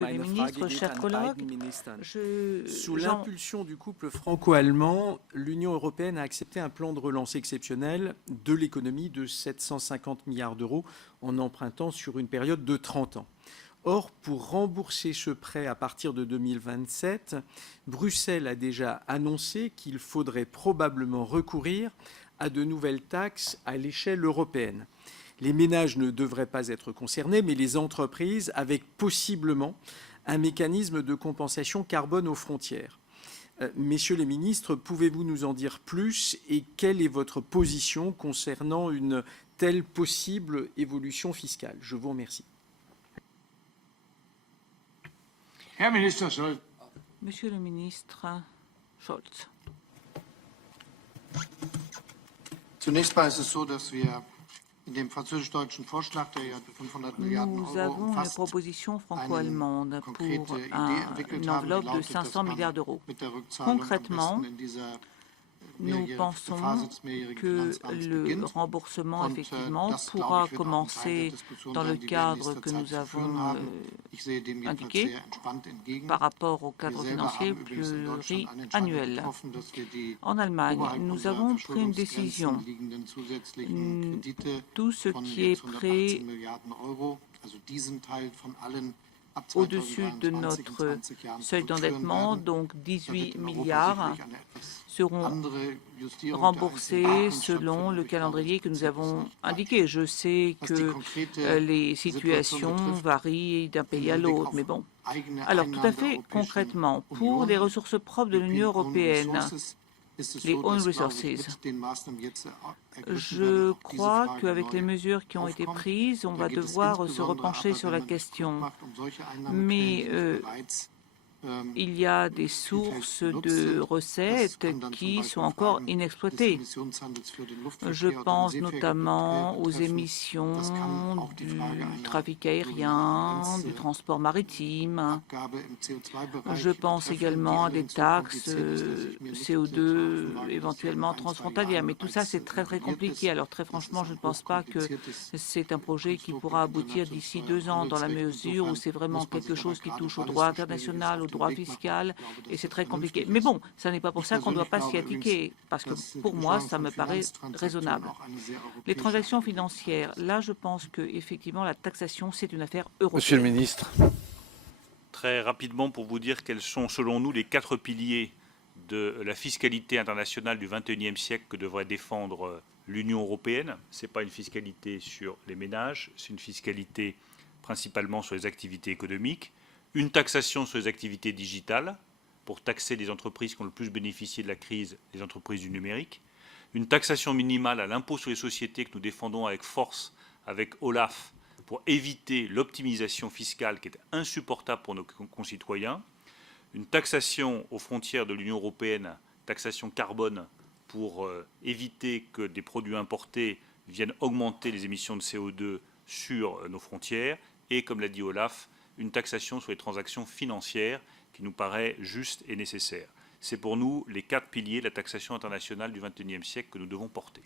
les ministres, chers collègues, Sous l'impulsion du couple franco-allemand, l'Union européenne a accepté un plan de relance exceptionnel de l'économie de 750 milliards d'euros en empruntant sur une période de 30 ans. Or, pour rembourser ce prêt à partir de 2027, Bruxelles a déjà annoncé qu'il faudrait probablement recourir à de nouvelles taxes à l'échelle européenne. Les ménages ne devraient pas être concernés, mais les entreprises, avec possiblement un mécanisme de compensation carbone aux frontières. Messieurs les ministres, pouvez-vous nous en dire plus et quelle est votre position concernant une telle possible évolution fiscale? Je vous remercie. Herr Minister Scholz. Monsieur le ministre Scholz. Zunächst mal ist es so, dass wir in dem französisch-deutschen Vorschlag, der ja 500 Milliarden Nous Euro avons une umfasst, proposition franco-allemande pour une haben, enveloppe de lautet, dass 500 man milliards d'euros. mit der Rückzahlung am Concrètement, besten in dieser nous pensons que le remboursement, effectivement, pourra commencer dans le cadre que nous avons indiqué par rapport au cadre financier pluriannuel. En Allemagne, nous avons pris une décision. Tout ce qui est prêt au-dessus de notre seuil d'endettement, donc 18 milliards, seront remboursés selon le calendrier que nous avons indiqué. Je sais que les situations varient d'un pays à l'autre, mais bon. Alors, tout à fait concrètement, pour les ressources propres de l'Union européenne, les own resources, je crois qu'avec les mesures qui ont été prises, on va devoir se repencher sur la question. Mais il y a des sources de recettes qui sont encore inexploitées. Je pense notamment aux émissions du trafic aérien, du transport maritime. Je pense également à des taxes CO2 éventuellement transfrontalières. Mais tout ça, c'est très compliqué. Alors très franchement, je ne pense pas que c'est un projet qui pourra aboutir d'ici 2 ans, dans la mesure où c'est vraiment quelque chose qui touche au droit international, au droit fiscal, et c'est très compliqué. Mais bon, ça n'est pas pour ça qu'on ne doit pas s'y appliquer, parce que pour moi, ça me paraît raisonnable. Les transactions financières, là, je pense qu'effectivement, la taxation, c'est une affaire européenne. Monsieur le ministre. Très rapidement, pour vous dire quels sont, selon nous, les 4 piliers de la fiscalité internationale du XXIe siècle que devrait défendre l'Union européenne. Ce n'est pas une fiscalité sur les ménages, c'est une fiscalité principalement sur les activités économiques. Une taxation sur les activités digitales pour taxer les entreprises qui ont le plus bénéficié de la crise, les entreprises du numérique. Une taxation minimale à l'impôt sur les sociétés que nous défendons avec force, avec Olaf, pour éviter l'optimisation fiscale qui est insupportable pour nos concitoyens. Une taxation aux frontières de l'Union européenne, taxation carbone, pour éviter que des produits importés viennent augmenter les émissions de CO2 sur nos frontières. Et, comme l'a dit Olaf, une taxation sur les transactions financières qui nous paraît juste et nécessaire. C'est pour nous les 4 piliers de la taxation internationale du XXIe siècle que nous devons porter.